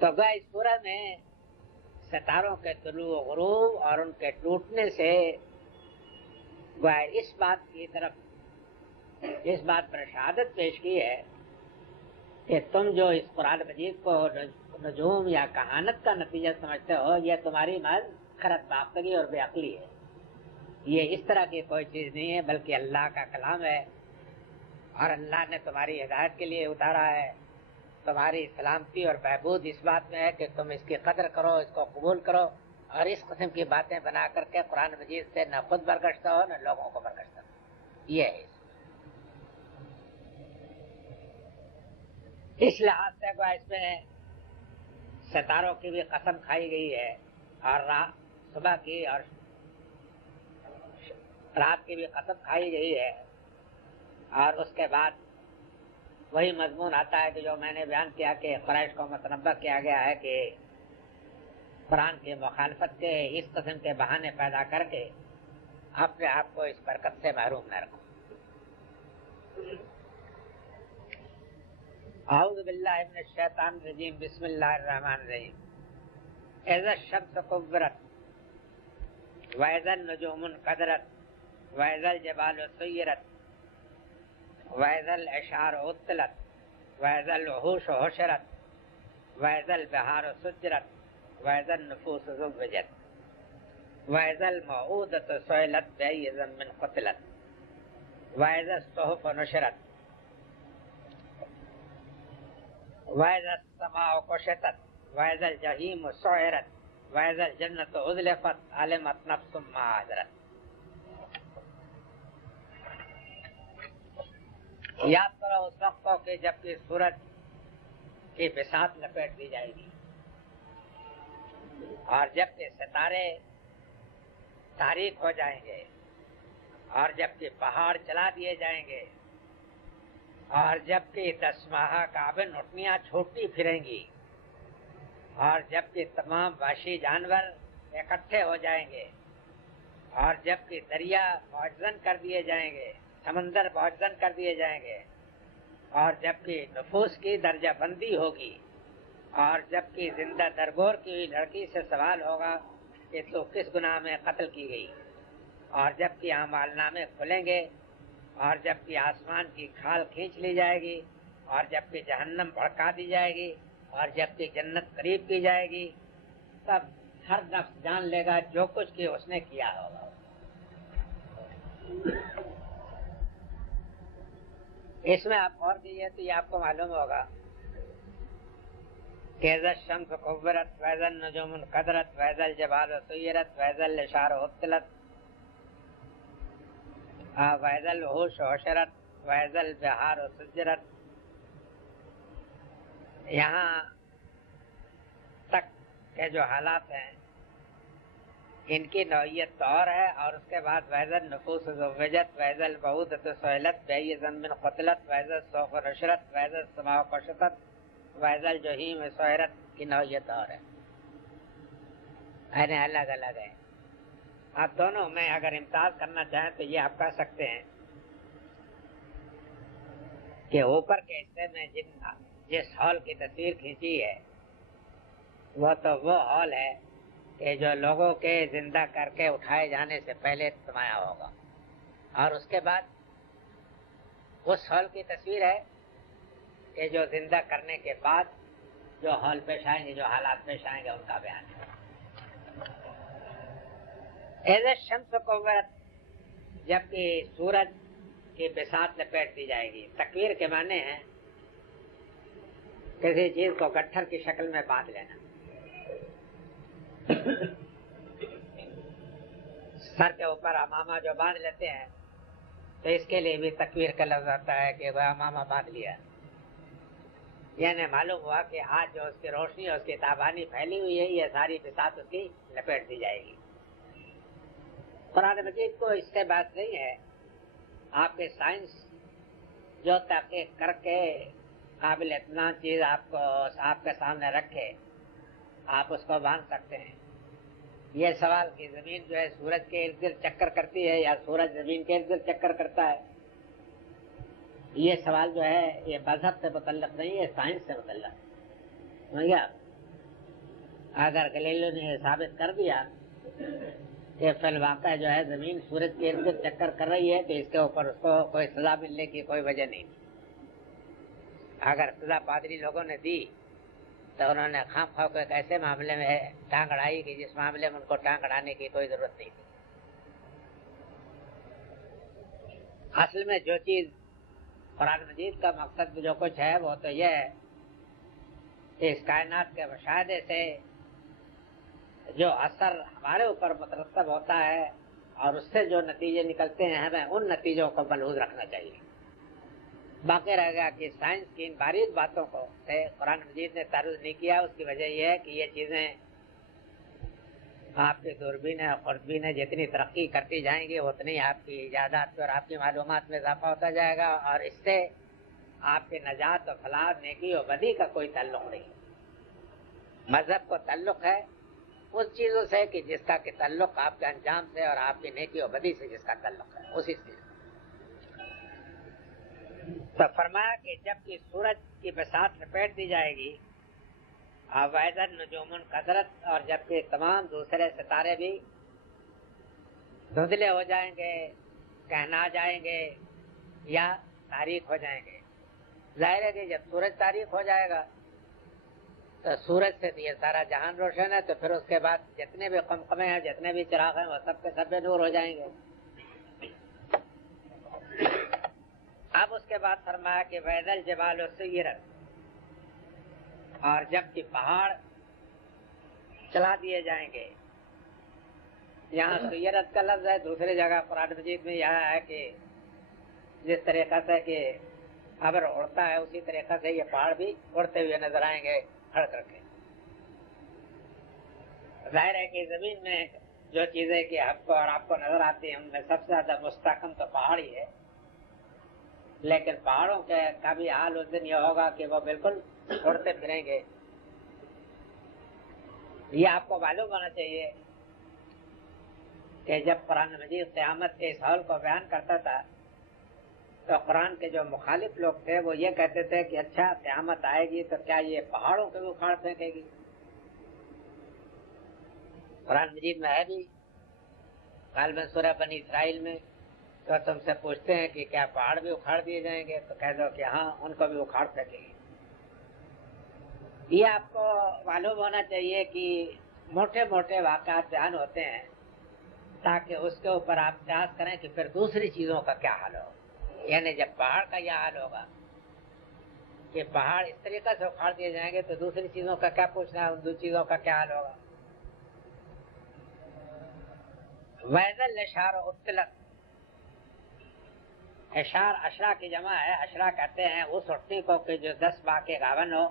تو گویا اس سورہ میں ستاروں کے طلوع و غروب اور ان کے ٹوٹنے سے گویا اس بات پر شہادت پیش کی ہے کہ تم جو اس قرآن مجید کو نجوم یا کہانت کا نتیجہ سمجھتے ہو، یہ تمہاری محض خرد باختگی اور بے عقلی ہے. یہ اس طرح کی کوئی چیز نہیں ہے، بلکہ اللہ کا کلام ہے اور اللہ نے تمہاری ہدایت کے لیے اتارا ہے. تمہاری سلامتی اور بہبود اس بات میں ہے کہ تم اس کی قدر کرو، اس کو قبول کرو، اور اس قسم کی باتیں بنا کر کے قرآن مجید سے نہ خود برگشتہ ہو نہ لوگوں کو برگشتہ ہو. یہ ہے اس لحاظ سے اس میں ستاروں کی بھی قسم کھائی گئی ہے اور صبح کی اور رات کی بھی قسم کھائی گئی ہے. اور اس کے بعد وہی مضمون آتا ہے کہ جو میں نے بیان کیا کہ قریش کو متنبہ کیا گیا ہے کہ قرآن کی مخالفت کے اس قسم کے بہانے پیدا کر کے اپنے آپ کو اس برکت سے محروم نہ رکھو. اعوذ باللہ من الشیطان الرجیم، بسم اللہ الرحمن الرحیم. اذا الشمس كورت واذا النجوم انكدرت واذا الجبال سيرت واذا العشار عطلت واذا الوحوش حشرت واذا البحار سجرت واذا النفوس زوجت واذا الموءودة سئلت بأي ذنب قتلت واذا الصحف نشرت واذا السماء كشطت واذا الجحيم سعرت واذا الجنة أزلفت علمت نفس ما حضرت. یاد کرو اس وقت کو کہ جب کہ سورج کی بساط لپیٹ دی جائے گی اور جب کہ ستارے تاریک ہو جائیں گے اور جب کہ پہاڑ چلا دیے جائیں گے اور جب کہ 10 ماہ کابن اٹھنیاں چھوٹتی پھریں گی اور جب کہ تمام وحشی جانور اکٹھے ہو جائیں گے اور جب کہ دریا معجزن کر دیے جائیں گے، سمندر معجزن کر دیے جائیں گے اور جب کہ نفوس کی درجہ بندی ہوگی اور جب کہ زندہ درگور کی ہوئی لڑکی سے سوال ہوگا کہ تو کس گناہ میں قتل کی گئی، اور جب کہ اعمال نامے کھلیں گے اور جب کہ آسمان کی کھال کھینچ لی جائے گی اور جب کہ جہنم بھڑکا دی جائے گی اور جب کہ جنت قریب کی جائے گی، تب ہر نفس جان لے گا جو کچھ کہ اس نے کیا ہوگا. اس میں آپ غور کیجیے تو یہ آپ کو معلوم ہوگا کہ اذا الشمس كورت واذا النجوم انكدرت واذا الجبال سيرت واذا العشار عطلت واذا الوحوش حشرت واذا البحار سجرت. یہاں تک کے جو حالات ہیں ان کی نوعیت تو اور ہے، اور اس کے بعد واذا النفوس زوجت واذا الموءودة سئلت بأي ذنب قتلت واذا الصحف نشرت واذا السماء كشطت واذا الجحيم سعرت کی نوعیت اور ہے. یعنی الگ الگ ہے. آپ دونوں میں اگر امتیاز کرنا چاہیں تو یہ آپ کہہ سکتے ہیں کہ اوپر کے حصے میں جس ہال کی تصویر کھینچی ہے وہ تو وہ ہال ہے کہ جو لوگوں کے زندہ کر کے اٹھائے جانے سے پہلے سمایا ہوگا، اور اس کے بعد اس ہال کی تصویر ہے کہ جو زندہ کرنے کے بعد جو ہال پیش آئیں گے، جو حالات پیش آئیں گے، ان کا بیان ہے. اذا الشمس كورت، جبکہ سورج کی بساط لپیٹ دی جائے گی. تکویر کے معنی ہیں کسی چیز کو گٹھر کی شکل میں باندھ لینا. سر کے اوپر امامہ جو باندھ لیتے ہیں تو اس کے لیے بھی تکویر کا لفظ آتا ہے کہ وہ امامہ باندھ لیا. یعنی معلوم ہوا کہ آج جو اس کی روشنی اور اس کی تابانی پھیلی ہوئی ہے، یہ ساری بساط اس کی لپیٹ دی جائے گی. قرآن مجید کو اس سے بات نہیں ہے. آپ کے سائنس جو تحقیق کر کے قابل اطمینان چیز آپ کے سامنے رکھے، آپ اس کو باندھ سکتے ہیں. یہ سوال کہ زمین جو ہے سورج کے ارد گرد چکر کرتی ہے یا سورج زمین کے ارد گرد چکر کرتا ہے، یہ سوال جو ہے یہ مذہب سے متعلق نہیں ہے، سائنس سے متعلق ہے. اگر گلیلیو نے ثابت کر دیا کہ فی الواقع جو ہے زمین سورج کے ارد گرد چکر کر رہی ہے تو اس کے اوپر اس کو کوئی سزا ملنے کی کوئی وجہ نہیں. اگر سزا پادری لوگوں نے دی تو انہوں نے خام خواہ کو ایک ایسے معاملے میں ٹانگ اڑائی کہ جس معاملے میں ان کو ٹانگ اڑانے کی کوئی ضرورت نہیں تھی. اصل میں جو چیز قرآن مجید کا مقصد جو کچھ ہے وہ تو یہ ہے کہ اس کائنات کے مشاہدے سے جو اثر ہمارے اوپر مترتب ہوتا ہے اور اس سے جو نتیجے نکلتے ہیں ہمیں ان نتیجوں کو ملحوظ رکھنا چاہیے. باقی رہ گیا کہ سائنس کی ان باریک باتوں کو سے قرآن مجید نے تعرض نہیں کیا. اس کی وجہ یہ ہے کہ یہ چیزیں آپ کی دوربین اور خوردبین جتنی ترقی کرتی جائیں گی اتنی آپ کی ایجادات اور آپ کی معلومات میں اضافہ ہوتا جائے گا اور اس سے آپ کے نجات و فلاح نیکی و بدی کا کوئی تعلق نہیں. مذہب کو تعلق ہے اس چیزوں سے کہ جس کا کہ تعلق آپ کے انجام سے اور آپ کی نیکی و بدی سے جس کا تعلق ہے اسی سے. تو فرمایا کہ جب کہ سورج کی بساط لپیٹ دی جائے گی وَإِذَا النُّجُومُ انْكَدَرَتْ اور جبکہ تمام دوسرے ستارے بھی دھندلے ہو جائیں گے, کہنا جائیں گے یا تاریک ہو جائیں گے. ظاہر ہے کہ جب سورج تاریک ہو جائے گا تو سورج سے یہ سارا جہان روشن ہے تو پھر اس کے بعد جتنے بھی قمقمے ہیں جتنے بھی چراغ ہیں وہ سب کے سب نور ہو جائیں گے. اب اس کے بعد فرمایا کہ وَإِذَا الْجِبَالُ سُيِّرَتْ اور جب کہ پہاڑ چلا دیے جائیں گے. یہاں سیرت کا لفظ ہے, دوسری جگہ قرآن مجید میں یہاں ہے کہ جس طریقہ سے کہ ابر اڑتا ہے اسی طریقہ سے یہ پہاڑ بھی اڑتے ہوئے نظر آئیں گے کھڑ کر کے. ظاہر ہے کہ زمین میں جو چیزیں کہ آپ کو اور آپ کو نظر آتی ہیں ان میں سب سے زیادہ مستحکم تو پہاڑ ہی ہے, لیکن پہاڑوں کا بھی حال اس دن یہ ہوگا کہ وہ بالکل اڑتے پھریں گے. یہ آپ کو معلوم ہونا چاہیے کہ جب قرآن مجید قیامت کے اس حال کو بیان کرتا تھا تو قرآن کے جو مخالف لوگ تھے وہ یہ کہتے تھے کہ اچھا قیامت آئے گی تو کیا یہ پہاڑوں کو بھی اکھاڑ پھینکے گی؟ قرآن مجید میں ہے بھی غالباً سورہ بنی اسرائیل میں, تو تم سے پوچھتے ہیں کہ کیا پہاڑ بھی اکھاڑ دیے جائیں گے تو کہہ دو کہ ہاں ان کو بھی اکھاڑ پھینکے گی. یہ آپ کو معلوم ہونا چاہیے کہ موٹے موٹے واقعات بیان ہوتے ہیں تاکہ اس کے اوپر آپ قیاس کریں کہ پھر دوسری چیزوں کا کیا حال ہوگا. یعنی جب پہاڑ کا یہ حال ہوگا کہ پہاڑ اس طریقے سے اکھاڑ دیے جائیں گے تو دوسری چیزوں کا کیا پوچھنا ہے, ان دو چیزوں کا کیا حال ہوگا. وَإِذَا الْعِشَارُ عُطِّلَتْ, اشار اشرا کی جمع ہے. اشرا کہتے ہیں اس اٹھنی کو کہ جو 10 ماہ کے گاون ہو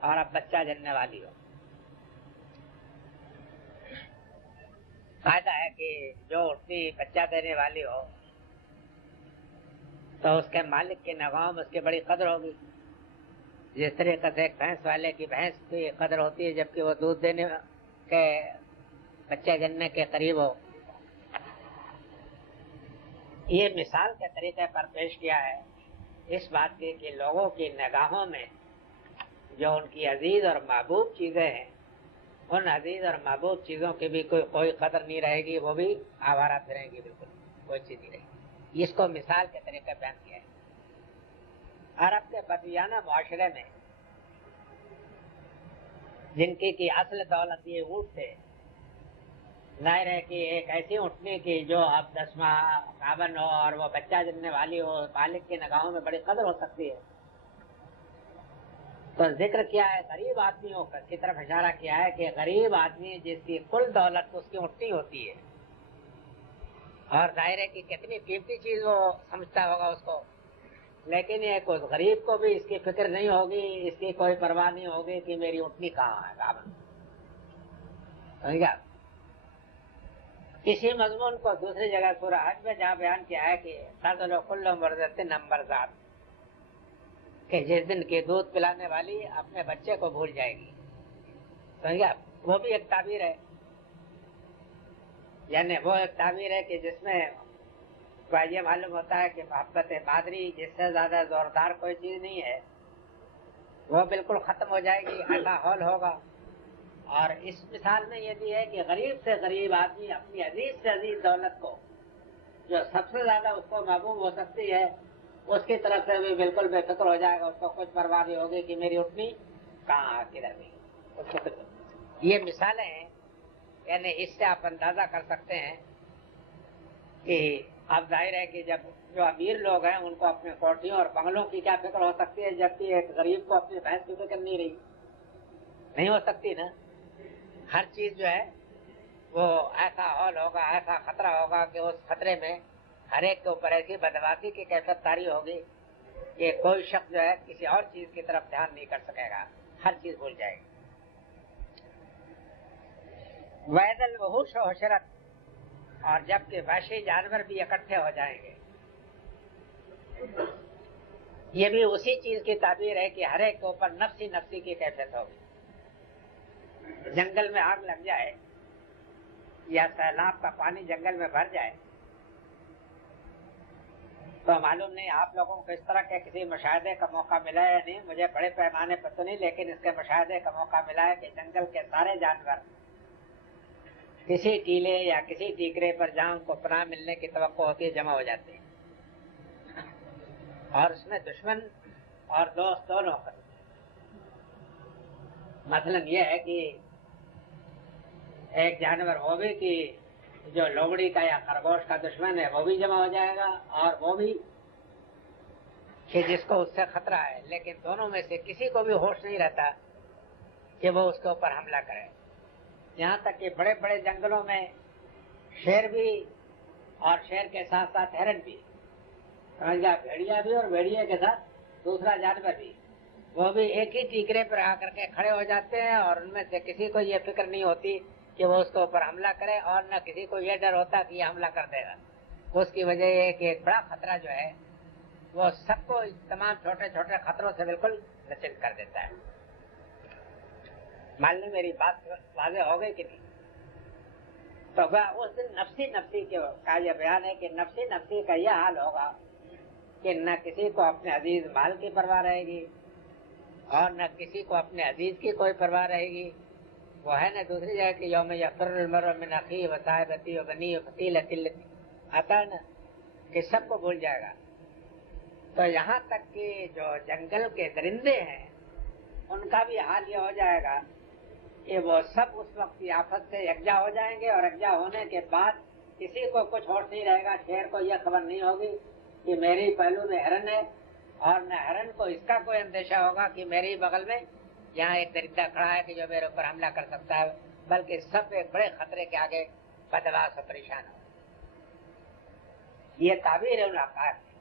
اور اب بچہ جننے والی ہو. فائدہ ہے کہ جو اٹھنی بچہ دینے والی ہو تو اس کے مالک کی نگاہوں میں اس کی بڑی قدر ہوگی, جس طریقے سے ایک بھینس والے کی بھینس کی قدر ہوتی ہے جبکہ وہ دودھ دینے کے بچے جننے کے قریب ہو. یہ مثال کے طریقے پر پیش کیا ہے اس بات کی کہ لوگوں کی نگاہوں میں جو ان کی عزیز اور محبوب چیزیں ہیں ان عزیز اور محبوب چیزوں کی بھی کوئی قدر نہیں رہے گی, وہ بھی آوارہ پھریں گی, بالکل کوئی چیز نہیں رہے گی. اس کو مثال کے طریقے بیان کیا ہے. عرب کے بدویانہ معاشرے میں جن کی اصل دولت یہ اونٹ تھے, ظاہر ہے کہ ایک ایسی اونٹنی کی جو اب 10 ماہ گاون ہو اور وہ بچہ جننے والی ہو مالک کی نگاہوں میں بڑی قدر ہو سکتی ہے. تو ذکر کیا ہے غریب آدمیوں کی طرف اشارہ کیا ہے کہ غریب آدمی جس کی کل دولت اس کی اونٹنی ہوتی ہے اور ظاہر ہے کہ کتنی قیمتی چیز وہ سمجھتا ہوگا اس کو, لیکن یہ کوئی غریب کو بھی اس کی فکر نہیں ہوگی, اس کی کوئی پرواہ نہیں ہوگی کہ میری اونٹنی کہاں ہے گاون. سمجھ گیا؟ اسی مضمون کو دوسری جگہ سورہ حج میں جہاں بیان کیا ہے کہ تَذَلُ كُلُّ مُرْضِعَةٍ نَمْبَرْزَاتٍ کہ جس دن کے دودھ پلانے والی اپنے بچے کو بھول جائے گی. سمجھ گیا؟ وہ بھی ایک تعبیر ہے, یعنی وہ ایک تعبیر ہے کہ جس میں یہ معلوم ہوتا ہے کہ محبت مادری جس سے زیادہ زوردار کوئی چیز نہیں ہے, وہ بالکل ختم ہو جائے گی. ایسا حال ہوگا اور اس مثال میں یہ بھی ہے کہ غریب سے غریب آدمی اپنی عزیز سے عزیز دولت کو جو سب سے زیادہ اس کو محبوب ہو سکتی ہے اس کی طرف سے بھی بالکل بے فکر ہو جائے گا، اس کو کچھ پرواہ نہیں ہوگی کہ میری اٹھنی کہاں کدھر گئی، اس کو یہ مثالیں ہیں، یعنی اس سے آپ اندازہ کر سکتے ہیں کہ اب ظاہر ہے کہ جب جو امیر لوگ ہیں ان کو اپنے کوٹھیوں اور بنگلوں کی کیا فکر ہو سکتی ہے، جبکہ ایک غریب کو اپنی بھینس کی فکر نہیں رہی، نہیں ہو سکتی نا۔ ہر چیز جو ہے وہ ایسا حال ہوگا، ایسا خطرہ ہوگا کہ اس خطرے میں ہر ایک کے اوپر ایسی بدواسی کی کیفیت طاری ہوگی کہ کوئی شخص جو ہے کسی اور چیز کی طرف دھیان نہیں کر سکے گا، ہر چیز بھول جائے گی۔ وَإِذَا الْوُحُوشُ حُشِرَتْ، اور جب کہ وحشی جانور بھی اکٹھے ہو جائیں گے، یہ بھی اسی چیز کی تعبیر ہے کہ ہر ایک کے اوپر نفسی نفسی کی کیفیت ہوگی۔ جنگل میں آگ لگ جائے یا سیلاب کا پانی جنگل میں بھر جائے تو معلوم نہیں آپ لوگوں کو اس طرح کے کسی مشاہدے کا موقع ملا ہے یا نہیں، مجھے بڑے پیمانے پر تو نہیں، لیکن اس کے مشاہدے کا موقع ملا ہے کہ جنگل کے سارے جانور کسی ٹیلے یا کسی ٹیکرے پر جہاں ان کو پناہ ملنے کی توقع ہوتی ہے جمع ہو جاتے ہیں، اور اس میں دشمن اور دوست دونوں کا۔ مثلا یہ ہے کہ ایک جانور وہ بھی کہ جو لومڑی کا یا خرگوش کا دشمن ہے وہ بھی جمع ہو جائے گا، اور وہ بھی کہ جس کو اس سے خطرہ ہے، لیکن دونوں میں سے کسی کو بھی ہوش نہیں رہتا کہ وہ اس کے اوپر حملہ کرے۔ یہاں تک کہ بڑے بڑے جنگلوں میں شیر بھی اور شیر کے ساتھ ساتھ ہرن بھی، سمجھ گیا، بھیڑیا بھی اور بھیڑیا کے ساتھ دوسرا جانور بھی، وہ بھی ایک ہی ٹیکرے پر آ کر کے کھڑے ہو جاتے ہیں، اور ان میں سے کسی کو یہ فکر نہیں ہوتی کہ وہ اس کے اوپر حملہ کرے، اور نہ کسی کو یہ ڈر ہوتا کہ یہ حملہ کر دے گا۔ اس کی وجہ یہ ہے کہ ایک بڑا خطرہ جو ہے وہ سب کو تمام چھوٹے چھوٹے خطروں سے بالکل نشچت کر دیتا ہے۔ معلوم میری بات واضح ہو گئی کہ نہیں؟ تو اس دن نفسی نفسی کا یہ بیان ہے کہ نفسی نفسی کا یہ حال ہوگا کہ نہ کسی کو اپنے عزیز مال کی پرواہ رہے گی اور نہ کسی کو اپنے عزیز کی کوئی پرواہ رہے گی۔ وہ ہے نا دوسری جگہ کہ یوم یفر المرء من اخیہ وصاحبتہ وبنیہ وفصیلتہ التی، آتا ہے نا کہ سب کو بھول جائے گا۔ تو یہاں تک کہ جو جنگل کے درندے ہیں ان کا بھی حال یہ ہو جائے گا کہ وہ سب اس وقت کی آفت سے یکجا ہو جائیں گے، اور یکجا ہونے کے بعد کسی کو کچھ ہوش نہیں رہے گا، شیر کو یہ خبر نہیں ہوگی کہ میری پہلو میں ہرن ہے، اور نہ ہرن کو اس کا کوئی اندیشہ ہوگا کہ میری بغل میں یہاں ایک درندہ کھڑا ہے کہ جو میرے اوپر حملہ کر سکتا ہے، بلکہ سب ایک بڑے خطرے کے آگے بدحواس و پریشان ہو۔ یہ تعبیر ہے ان حقائق کی۔